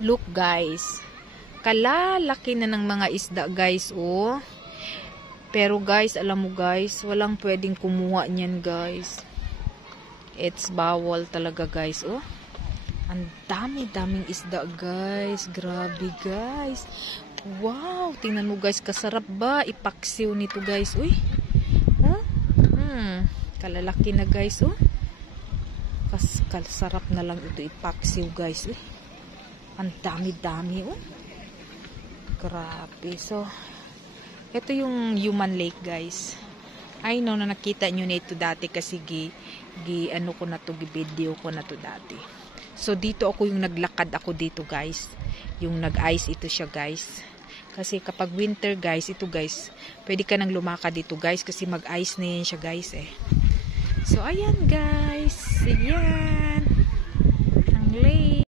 Look guys, kalalaki na ng mga isda guys, oh. Pero guys, alam mo guys, walang pwedeng kumuha niyan guys. It's bawal talaga guys, oh. Ang dami-daming isda guys. Grabe guys. Wow, tingnan mo guys, kasarap ba ipaksiw nito guys, uy. Oh? Kalalaki na guys, oh. Kasarap na lang ito ipaksiw guys, uy. Ang dami-dami, oh. Grabe. So, ito yung Human Lake guys. I know na nakita nyo na ito dati kasi ano ko na to, video ko na to dati. So, dito ako yung naglakad ako dito guys. Yung nag-ice ito siya guys. Kasi kapag winter guys, ito guys, pwede ka nang lumakad dito guys kasi mag-ice na yan siya guys eh. So, ayan guys. Ayan. Ang lake.